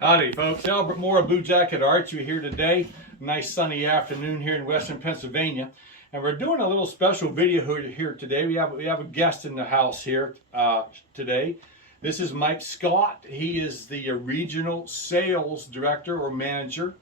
Howdy, folks. Albert Moore of Blue Jacket Archery here today. Nice sunny afternoon here in western Pennsylvania. And we're doing a little special video here today. We have a guest in the house here today. This is Mike Scott. He is the regional sales director or manager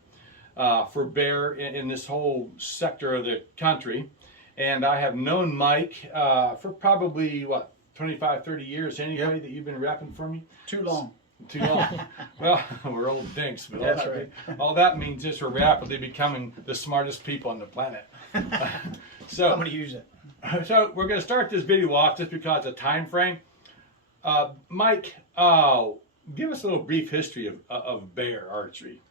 for Bear in this whole sector of the country. And I have known Mike for probably, 25, 30 years. Anybody that you've been repping for me? Too long. Too long. Well, we're old dinks, but That's right. All that means is we're rapidly becoming the smartest people on the planet. So I'm going to use it. So we're going to start this video off just because of time frame. Mike, give us a little brief history of Bear Archery.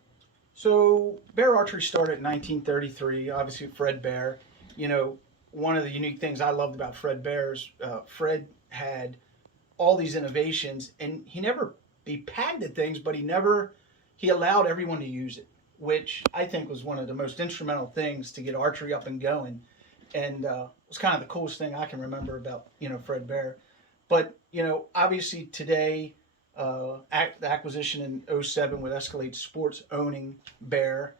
So Bear Archery started in 1933. Obviously, Fred Bear. You know, one of the unique things I loved about Fred Bear is Fred had all these innovations, and he patented things, but he allowed everyone to use it, which I think was one of the most instrumental things to get archery up and going. And it was kind of the coolest thing I can remember about, Fred Bear. But, obviously today, the acquisition in 2007 with Escalade Sports owning Bear,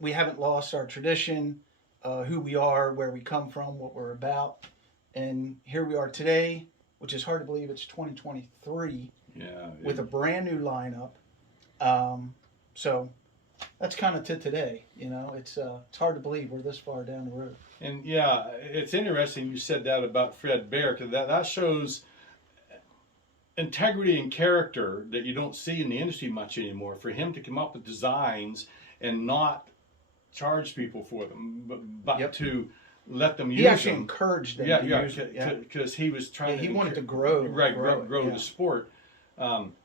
we haven't lost our tradition, who we are, where we come from, what we're about. And here we are today, which is hard to believe it's 2023. Yeah, with a brand new lineup. So that's kind of to today. It's hard to believe we're this far down the road. And yeah, it's interesting you said that about Fred Bear, because that shows integrity and character that you don't see in the industry much anymore. For him to come up with designs and not charge people for them, but Yep. to let them use them. He actually encouraged them to use it. Because he was trying he wanted to grow the sport.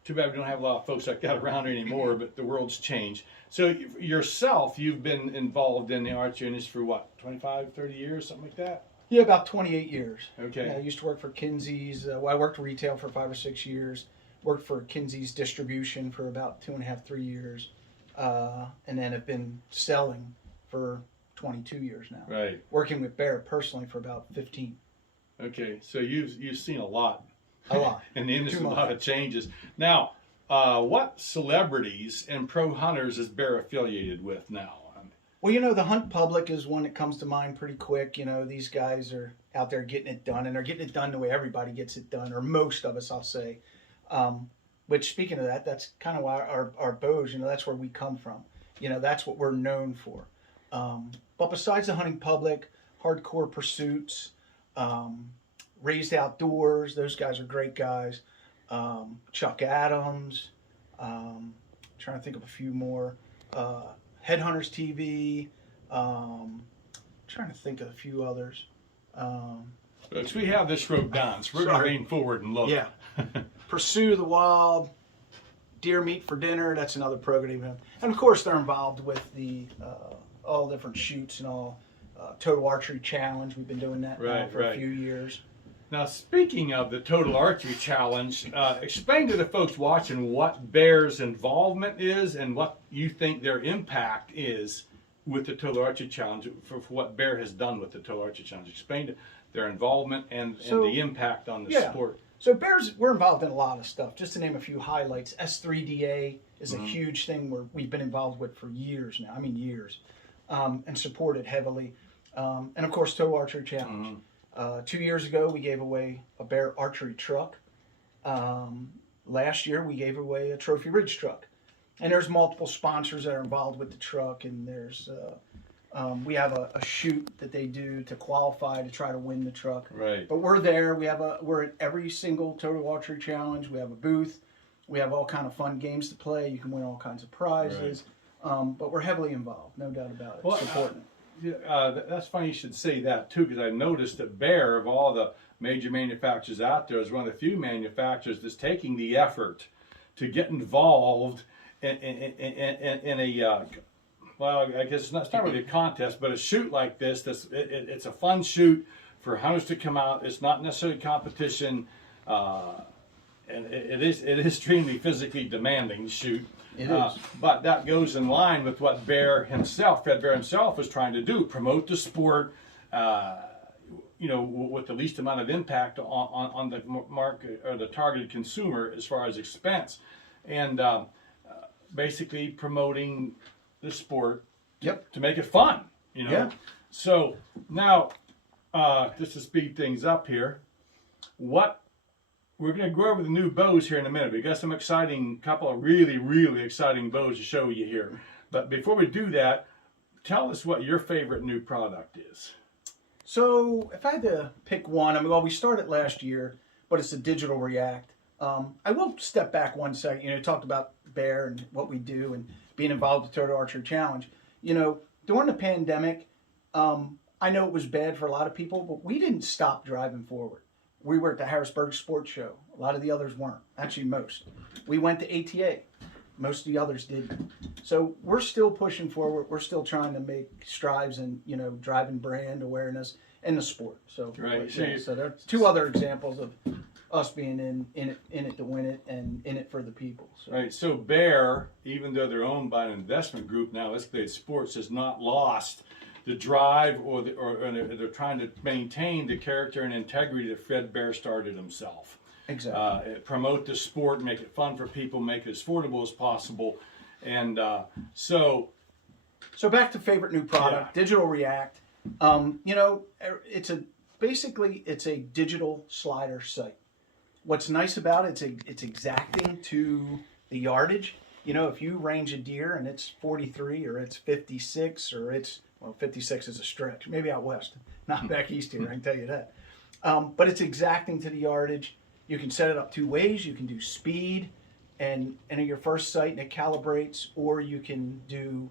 Too bad we don't have a lot of folks like that around anymore, but the world's changed. So yourself, you've been involved in the archery industry for what, 25, 30 years, something like that? Yeah, about 28 years. Okay. Yeah, I used to work for Kinsey's. I worked retail for 5 or 6 years. Worked for Kinsey's distribution for about 2.5, 3 years. And then have been selling for 22 years now. Right. Working with Bear personally for about 15. Okay, so you've seen a lot. A lot. In the industry, a lot of changes. Now, what celebrities and pro hunters is Bear affiliated with now? Well, the hunt public is one that comes to mind pretty quick. These guys are out there getting it done, and they're getting it done the way everybody gets it done, or most of us, I'll say. Which, speaking of that, that's kind of why our bows, that's where we come from. That's what we're known for. But besides the hunting public, hardcore pursuits, Raised Outdoors, those guys are great guys. Chuck Adams, trying to think of a few more. Headhunters TV, trying to think of a few others. Folks, we have this road down, so we're going to lean forward and look. Yeah. Pursue the Wild, Deer Meat for Dinner, that's another program. And of course they're involved with the all different shoots and all. Total Archery Challenge, we've been doing that now for a few years. Now, speaking of the Total Archery Challenge, explain to the folks watching what Bear's involvement is and what you think their impact is with the Total Archery Challenge, for what Bear has done with the Total Archery Challenge. Explain their involvement and the impact on the sport. So we're involved in a lot of stuff. Just to name a few highlights, S3DA is a huge thing we've been involved with for years now. I mean years, and supported heavily. And of course, Total Archery Challenge. 2 years ago, we gave away a Bear archery truck. Last year, we gave away a Trophy Ridge truck. And there's multiple sponsors that are involved with the truck. And there's we have a shoot that they do to qualify to try to win the truck. Right. But we're there. We're at every single Total Archery Challenge. We have a booth. We have all kind of fun games to play. You can win all kinds of prizes. Right. But we're heavily involved, no doubt about it. It's important. That's funny you should say that too, because I noticed that Bear, of all the major manufacturers out there, is one of the few manufacturers that's taking the effort to get involved in a well, I guess it's not really a contest, but a shoot like this. It's a fun shoot for hunters to come out. It's not necessarily competition, and it is extremely physically demanding shoot. It is. But that goes in line with what Fred Bear himself was trying to do, promote the sport, with the least amount of impact on the market or the targeted consumer as far as expense. And basically promoting the sport Yep. to make it fun, you know. Yeah. So now, just to speed things up here, we're going to go over the new bows here in a minute. We got some couple of really exciting bows to show you here. But before we do that, tell us what your favorite new product is. So if I had to pick one, I mean, well, we started last year, but it's a Digital React. I will step back 1 second. You know, talked about Bear and what we do and being involved with the Total Archery Challenge. You know, during the pandemic, I know it was bad for a lot of people, but we didn't stop driving forward. We were at the Harrisburg Sports Show. A lot of the others weren't. Actually, most. We went to ATA. Most of the others didn't. So we're still pushing forward. We're still trying to make strides in, you know, driving brand awareness in the sport. So, Right. So there are two other examples of us being in it to win it and in it for the people. So. Right. So Bear, even though they're owned by an investment group now, Escalade Sports has not lost the drive or they're trying to maintain the character and integrity that Fred Bear started himself. Exactly. Promote the sport, make it fun for people, make it as affordable as possible. And so back to favorite new product, Yeah. Digital React. You know, it's a digital slider site. What's nice about it, it's exacting to the yardage. You know, if you range a deer and it's 43 or it's 56 or it's, well, 56 is a stretch. Maybe out west, not back east here, I can tell you that. But it's exacting to the yardage. You can set it up two ways. You can do speed and enter your first sight and it calibrates, or you can do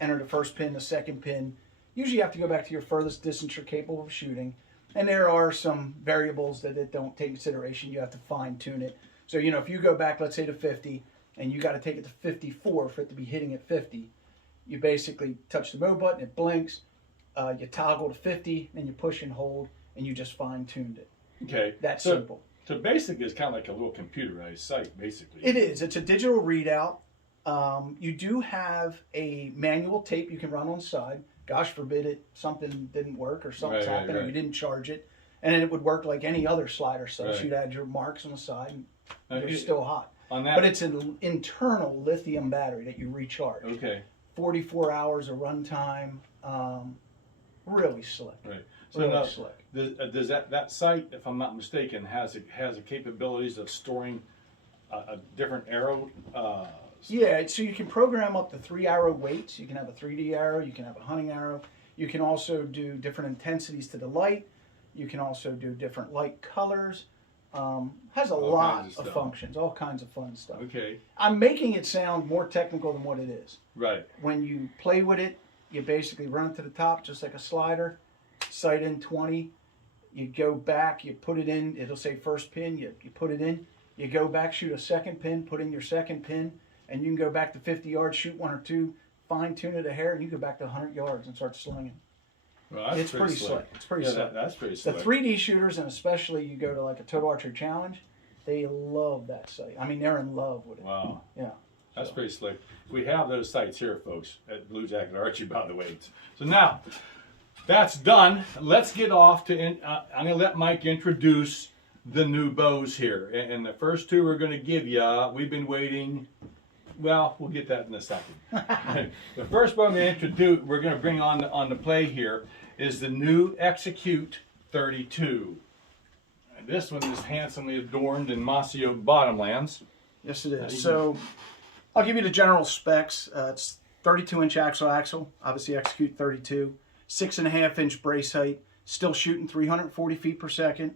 enter the first pin, the second pin. Usually you have to go back to your furthest distance you're capable of shooting. And there are some variables that it don't take consideration. You have to fine tune it. So, you know, if you go back, let's say to 50, and you got to take it to 54 for it to be hitting at 50, you basically touch the mode button, it blinks, you toggle to 50, and you push and hold, and you just fine tuned it. okay, That's so, simple. So basically, it's kind of like a little computerized site, basically. It is. It's a digital readout. You do have a manual tape you can run on the side. Gosh forbid something didn't work or something's happened or you didn't charge it. And then it would work like any other slider site. Right. You'd add your marks on the side and they're you- still hot. On that, But it's an internal lithium battery that you recharge. okay, 44 hours of runtime. Really slick. right. So Really now, slick. does that site, if I'm not mistaken, has the capabilities of storing a different arrow? Yeah, so you can program up to 3 arrow weights. You can have a 3D arrow, you can have a hunting arrow. You can also do different intensities to the light. You can also do different light colors. Has a All lot kinds of of stuff. functions, all kinds of fun stuff. Okay, I'm making it sound more technical than what it is. right. When you play with it, you basically run it to the top just like a slider, sight in 20, you go back, you put it in, it'll say first pin, you put it in, you go back, shoot a second pin, put in your second pin, and you can go back to 50 yards, shoot one or two, fine tune it a hair, and you go back to 100 yards and start slinging. Well, that's It's pretty slick. It's pretty Yeah, slick. that's pretty The slick. 3D shooters, and especially you go to like a Total Archery Challenge, they love that site. I mean, they're in love with it. Wow. Yeah. That's So. pretty slick. We have those sites here, folks, at Blue Jacket Archery, by the way. So now, that's done. Let's get off to, I'm going to let Mike introduce the new bows here. And the first two we're going to give you, we've been waiting, well, we'll get that in a second. The first bow I'm going to introduce, we're going to bring on the play here, is the new Execute 32. And this one is handsomely adorned in Mossy Oak Bottomlands. Yes, it is. So I'll give you the general specs. It's 32-inch axle, obviously Execute 32, 6.5-inch brace height, still shooting 340 feet per second.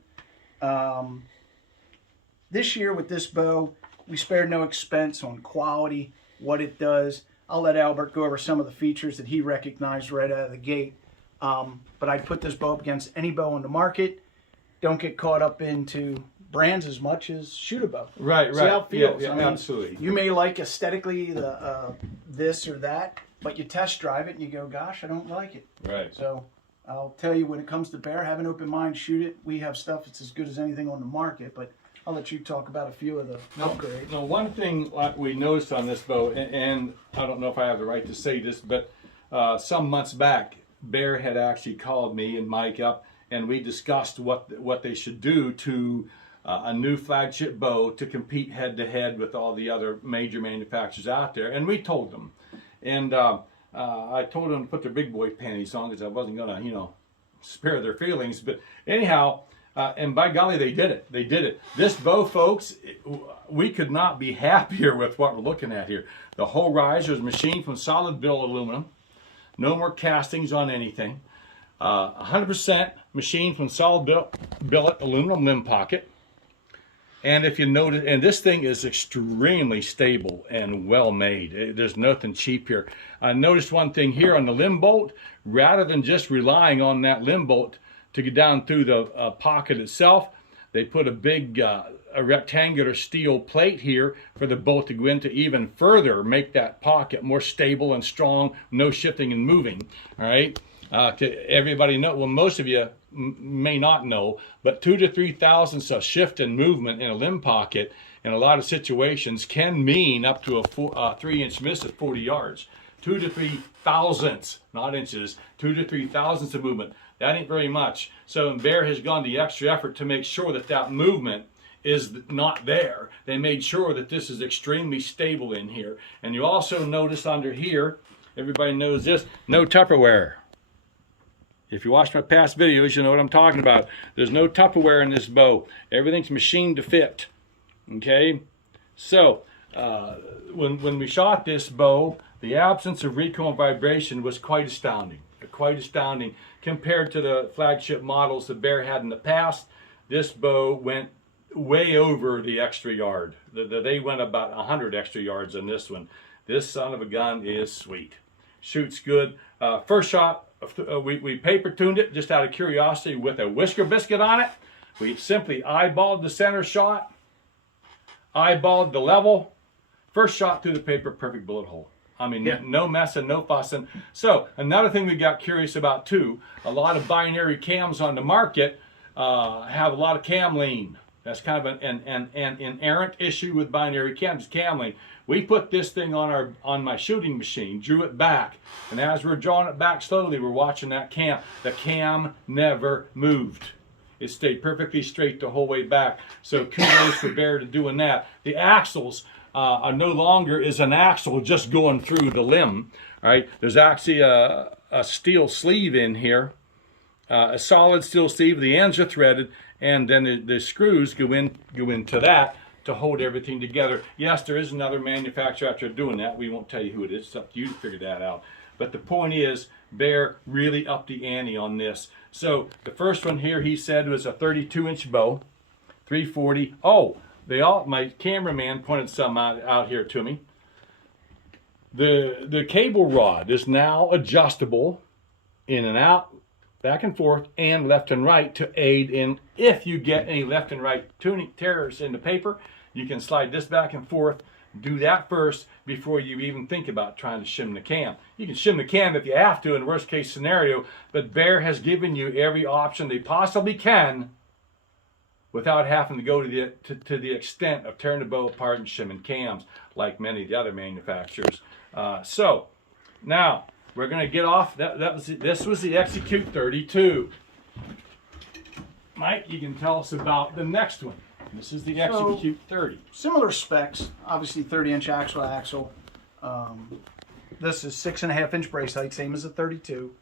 This year with this bow, we spared no expense on quality, what it does. I'll let Albert go over some of the features that he recognized right out of the gate. But I'd put this bow up against any bow on the market. Don't get caught up into brands as much as shoot a bow. Right, See how it feels. Yeah, I mean, absolutely. You may like aesthetically the this or that, but you test drive it and you go, gosh, I don't like it. Right. So I'll tell you, when it comes to Bear, have an open mind, shoot it. We have stuff that's as good as anything on the market, but I'll let you talk about a few of the upgrades. No, one thing we noticed on this bow, and I don't know if I have the right to say this, but some months back, Bear had actually called me and Mike up, and we discussed what they should do to a new flagship bow to compete head to head with all the other major manufacturers out there. And we told them, and I told them to put their big boy panties on because I wasn't gonna, you know, spare their feelings. But anyhow, and by golly, they did it. They did it. This bow, folks, we could not be happier with what we're looking at here. The whole riser is machined from solid billet aluminum. No more castings on anything. 100% machined from solid billet aluminum limb pocket. And if you notice, and this thing is extremely stable and well made. There's nothing cheap here. I noticed one thing here on the limb bolt. Rather than just relying on that limb bolt to get down through the pocket itself, they put a big a rectangular steel plate here for the bolt to go in to even further make that pocket more stable and strong, no shifting and moving. All right. Everybody know, well, most of you may not know, but 2 to 3 thousandths of shift and movement in a limb pocket in a lot of situations can mean up to a 3-inch miss at 40 yards. 2 to 3 thousandths, not inches, 2 to 3 thousandths of movement. That ain't very much. So Bear has gone the extra effort to make sure that that movement is not there. They made sure that this is extremely stable in here. And you also notice under here, everybody knows this, no Tupperware. If you watch my past videos, you know what I'm talking about. There's no Tupperware in this bow. Everything's machined to fit. Okay? So, when we shot this bow, the absence of recoil and vibration was quite astounding. Quite astounding. Compared to the flagship models that Bear had in the past, this bow went way over the extra yard. They went about 100 extra yards on this one. This son of a gun is sweet. Shoots good. First shot, we paper tuned it just out of curiosity with a whisker biscuit on it. We simply eyeballed the center shot, eyeballed the level. First shot through the paper, perfect bullet hole. I mean, yeah. No messing, no fussing. So another thing we got curious about too, a lot of binary cams on the market have a lot of cam lean. That's kind of an inherent issue with binary cams, cam lean. We put this thing on my shooting machine, drew it back, and as we're drawing it back slowly, we're watching that cam. The cam never moved. It stayed perfectly straight the whole way back. So kudos for Bear to doing that. The axles are no longer is an axle just going through the limb. All right, there's actually a steel sleeve in here, a solid steel sleeve. The ends are threaded, and then the screws go into that to hold everything together. Yes, there is another manufacturer out there doing that. We won't tell you who it is. It's up to you to figure that out. But the point is, Bear really upped the ante on this. So the first one here, he said, was a 32-inch bow, 340. Oh, my cameraman pointed some out here to me. The cable rod is now adjustable in and out, back and forth, and left and right to aid in, if you get any left and right tuning tears in the paper, you can slide this back and forth. Do that first before you even think about trying to shim the cam. You can shim the cam if you have to in worst case scenario, but Bear has given you every option they possibly can without having to go to the extent of tearing the bow apart and shimming cams like many of the other manufacturers. So now we're going to get off. This was the Execute 32. Mike, you can tell us about the next one. This is the Execute 30. Similar specs, obviously 30-inch axle. This is 6.5-inch brace height, same as the 32.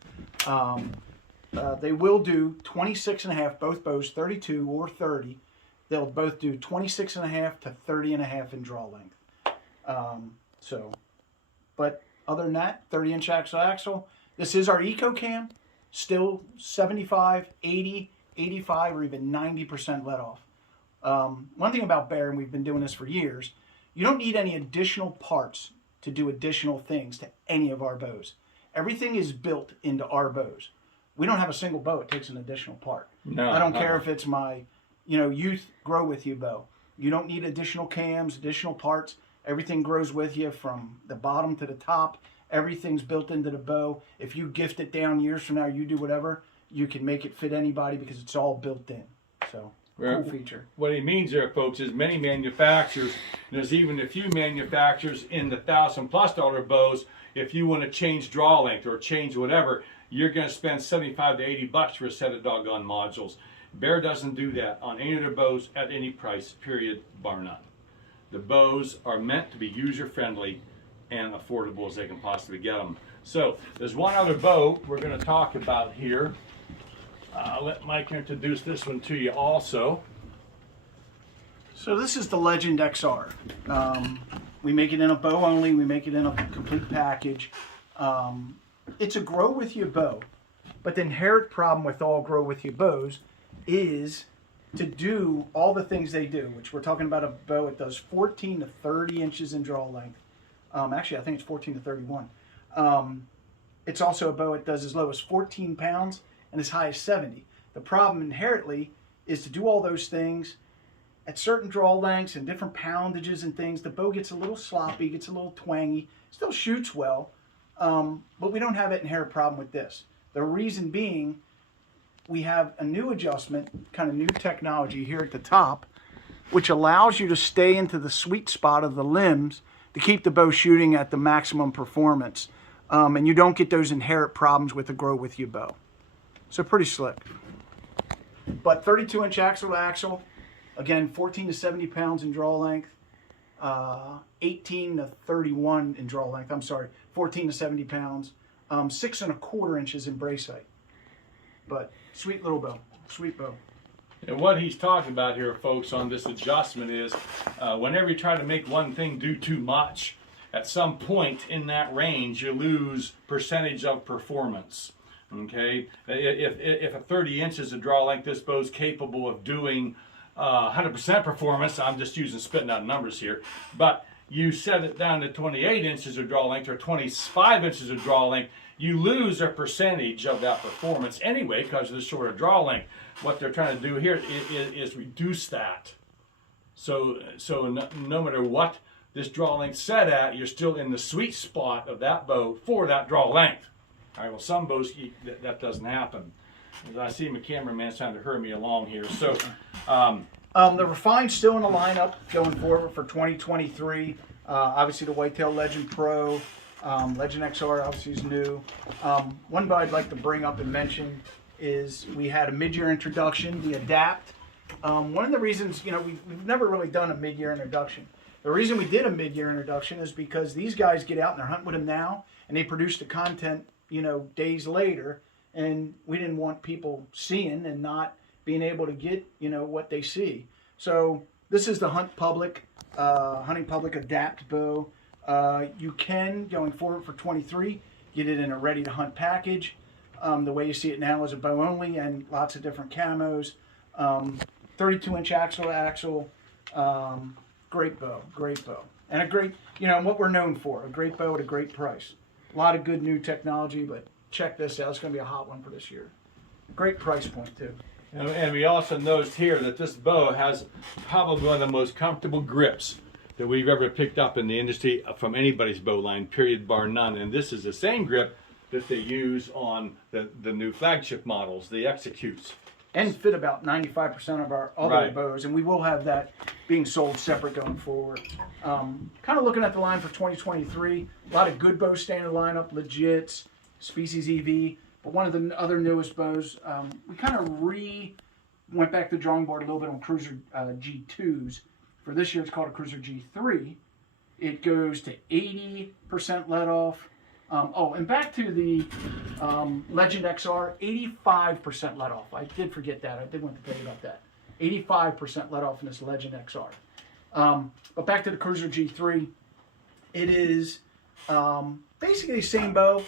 They will do 26.5, both bows, 32 or 30. They'll both do 26.5 to 30.5 in draw length. But other than that, 30-inch axle. This is our Eco Cam, still 75, 80, 85, or even 90% let off. One thing about Bear, and we've been doing this for years, you don't need any additional parts to do additional things to any of our bows. Everything is built into our bows. We don't have a single bow. It takes an additional part. No, I don't care if it's my, youth grow with you bow. You don't need additional cams, additional parts. Everything grows with you from the bottom to the top. Everything's built into the bow. If you gift it down years from now, you do whatever, you can make it fit anybody because it's all built in. So, cool feature. What he means there, folks, is many manufacturers, there's even a few manufacturers in the $1,000+ bows, if you want to change draw length or change whatever, you're going to spend $75 to $80 for a set of doggone modules. Bear doesn't do that on any of their bows at any price, period, bar none. The bows are meant to be user-friendly and affordable as they can possibly get them. So there's one other bow we're going to talk about here. I'll let Mike introduce this one to you also. So this is the Legend XR. We make it in a bow only. We make it in a complete package. It's a grow with you bow, but the inherent problem with all grow with you bows is to do all the things they do, which we're talking about a bow that does 14 to 30 inches in draw length. Actually, I think it's 14 to 31. It's also a bow that does as low as 14 pounds and as high as 70. The problem inherently is to do all those things at certain draw lengths and different poundages and things. The bow gets a little sloppy, gets a little twangy, still shoots well, but we don't have that inherent problem with this. The reason being, we have a new adjustment, kind of new technology here at the top, which allows you to stay into the sweet spot of the limbs to keep the bow shooting at the maximum performance. And you don't get those inherent problems with the grow with you bow. So pretty slick. But 32-inch axle to axle, again, 14 to 70 pounds in draw length, 18 to 31 in draw length. I'm sorry, 14 to 70 pounds, 6 1/4 inches in brace height. But sweet little bow, sweet bow. And what he's talking about here, folks, on this adjustment is whenever you try to make one thing do too much, at some point in that range, you lose percentage of performance. Okay, if a 30 inches of draw length, this bow's capable of doing 100% performance. I'm just spitting out numbers here, but you set it down to 28 inches of draw length or 25 inches of draw length, you lose a percentage of that performance anyway because of the shorter draw length. What they're trying to do here is reduce that. So no matter what this draw length set at, you're still in the sweet spot of that bow for that draw length. All right, well, some bows, that doesn't happen. As I see my cameraman's trying to hurry me along here. So, the Refine's still in the lineup going forward for 2023. Obviously, the Whitetail Legend Pro, Legend XR obviously is new. One bow I'd like to bring up and mention is we had a mid-year introduction, the Adapt. One of the reasons, we've never really done a mid-year introduction. The reason we did a mid-year introduction is because these guys get out and they're hunting with them now, and they produce the content, days later, and we didn't want people seeing and not being able to get, what they see. So this is the Hunting Public Adapt bow. You can, going forward for 23, get it in a ready to hunt package. The way you see it now is a bow only and lots of different camos. 32-inch axle to axle. Great bow, and a great, what we're known for, a great bow at a great price. A lot of good new technology, but check this out. It's going to be a hot one for this year. Great price point too. And we also noticed here that this bow has probably one of the most comfortable grips that we've ever picked up in the industry from anybody's bow line, period, bar none. And this is the same grip that they use on the new flagship models, the Executes. And fit about 95% of our other bows, and we will have that being sold separate going forward. Kind of looking at the line for 2023, a lot of good bows staying in the lineup, Legits, Species EV, but one of the other newest bows, we kind of went back to the drawing board a little bit on Cruiser G2s. For this year, it's called a Cruiser G3. It goes to 80% let off. And back to the Legend XR, 85% let off. I did forget that. I did want to tell you about that. 85% let off in this Legend XR. But back to the Cruiser G3, it is basically the same bow,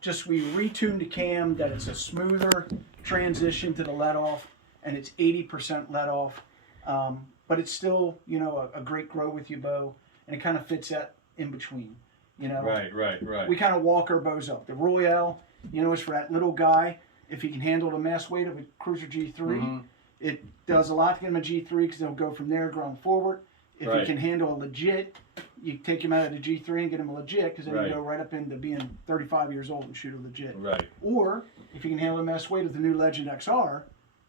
just we retuned the cam that it's a smoother transition to the let off, and it's 80% let off. But it's still, a great grow with you bow, and it kind of fits that in between. Right. We kind of walk our bows up. The Royale, is for that little guy. If he can handle the mass weight of a Cruiser G3, it does a lot to get him a G3 because they'll go from there going forward. If he can handle a Legit, you take him out of the G3 and get him a Legit because then you go right up into being 35 years old and shoot a Legit. Right. Or if you can handle the mass weight of the new Legend XR,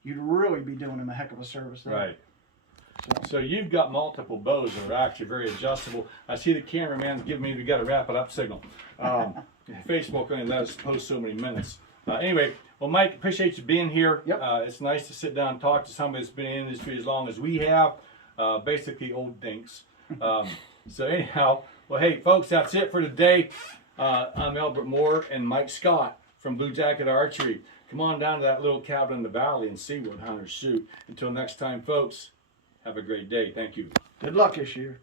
you'd really be doing him a heck of a service there. Right. So you've got multiple bows that are actually very adjustable. I see the cameraman's giving me, we got to wrap it up signal. Facebook only let us post so many minutes. Anyway, well, Mike, appreciate you being here. Yep. It's nice to sit down and talk to somebody that's been in the industry as long as we have, basically old dinks. So anyhow, well, hey, folks, that's it for today. I'm Albert Moore and Mike Scott from Blue Jacket Archery. Come on down to that little cabin in the valley and see what hunters shoot. Until next time, folks, have a great day. Thank you. Good luck this year.